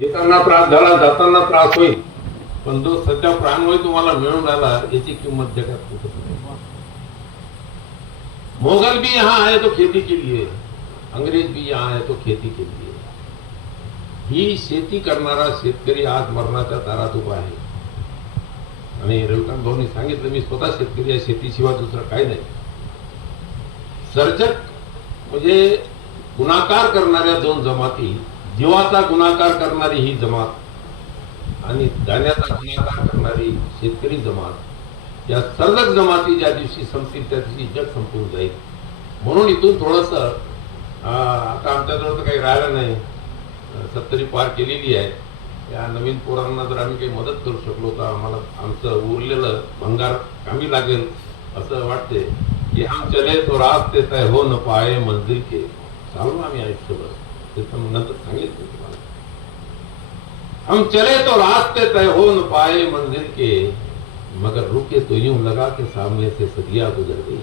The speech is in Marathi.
येताना त्रास झाला, जाताना त्रास होईल, पण जो सध्या प्राणवायू तुम्हाला मिळून राहिला याची किंमत जगात कुठं नाही. मोगल भी यहाँ आए तो खेती के लिए, अंग्रेज भी यहाँ आए तो खेती के लिए. ही शेती करणारा शेतकरी आज मरणाच्या दारात उभा आहे. आणि रविकांत भाऊंनी सांगितलं, मी स्वतः शेतकरी आहे, शेतीशिवाय दुसरं काही नाही. सर्जक म्हणजे गुणाकार करणाऱ्या दोन जमाती, जीवाचा गुणाकार करणारी ही जमात आणि धान्याचा गुणाकार करणारी शेतकरी जमात, या सर्जक जमाती ज्या दिवशी संपतील त्या दिवशी जग संपून जाईल. म्हणून इथून थोडस आता आमच्याजवळ तर काही राहिलं नाही, 70 पार केलेली आहे. या नवीन पोरांना जर आम्ही काही मदत करू शकलो तर आम्हाला आमचं उरलेलं भंगार कामी लागेल असं वाटते. की हम चले तो रास्ते तय हो न पाए मंजिल के, चालू आम्ही आयुष्यभर ते नंतर सांगितलं तुम्हाला. हम चले तो रास्ते तय हो न पाए मंजिल के, मगर रुके तो यूं लगा के सामने से सदियां गुजर गई.